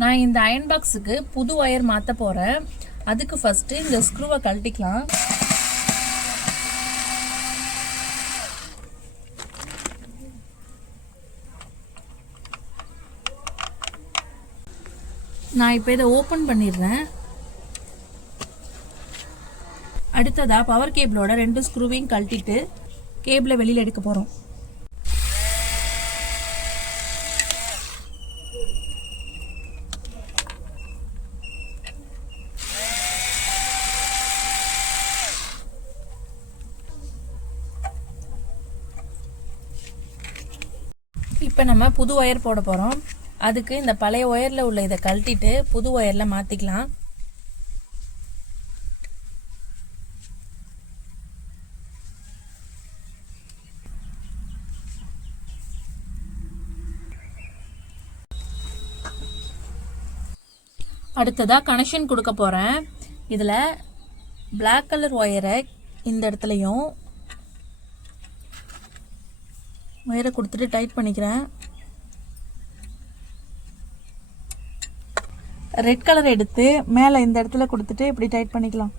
நான் இந்த அயன் பாக்ஸுக்கு புது ஒயர் மாற்ற போகிறேன். அதுக்கு ஃபஸ்ட்டு இந்த ஸ்க்ரூவை கழட்டிக்கலாம். நான் இப்போ இதை ஓப்பன் பண்ணிடுறேன். அடுத்ததாக பவர் கேபிளோட 2 ஸ்க்ரூவையும் கழட்டிட்டு கேபிளை வெளியில் எடுக்க போகிறோம். இப்போ நம்ம புது ஒயர் போட போகிறோம். அதுக்கு இந்த பழைய ஒயரில் உள்ள இதை கழட்டிட்டு புது ஒயரில் மாற்றிக்கலாம். அடுத்ததாக கனெக்ஷன் கொடுக்க போகிறேன். இதில் பிளாக் கலர் ஒயரை இந்த இடத்துலையும் ஒயரை கொடுத்துட்டு டைட் பண்ணிக்கிறேன். ரெட் கலர் எடுத்து மேலே இந்த இடத்துல கொடுத்துட்டு இப்படி டைட் பண்ணிக்கலாம்.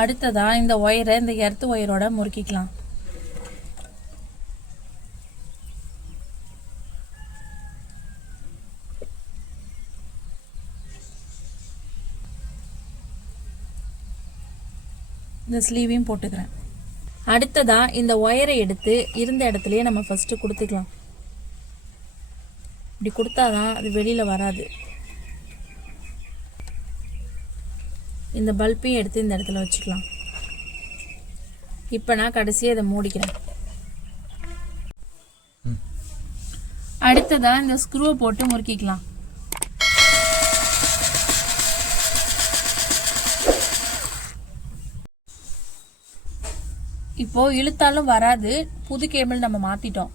அடுத்ததாக இந்த ஒயரை இந்த எர்த் ஒயரோட முறுக்கிக்கலாம். இந்த ஸ்லீவையும் போட்டுக்கிறேன். அடுத்ததாக இந்த ஒயரை எடுத்து இருந்த இடத்துலையே நம்ம ஃபஸ்ட்டு கொடுத்துக்கலாம். இப்படி கொடுத்தாதான் அது வெளியில் வராது. இந்த பல்பையும் எடுத்து இந்த இடத்துல வச்சுக்கலாம். இப்போ நான் கடைசியாக இதை மூடிக்கிறேன். அடுத்ததாக இந்த ஸ்க்ரூவை போட்டு முறுக்கிக்கலாம். இப்போது இழுத்தாலும் வராது. புது கேபிள் நம்ம மாற்றிட்டோம்.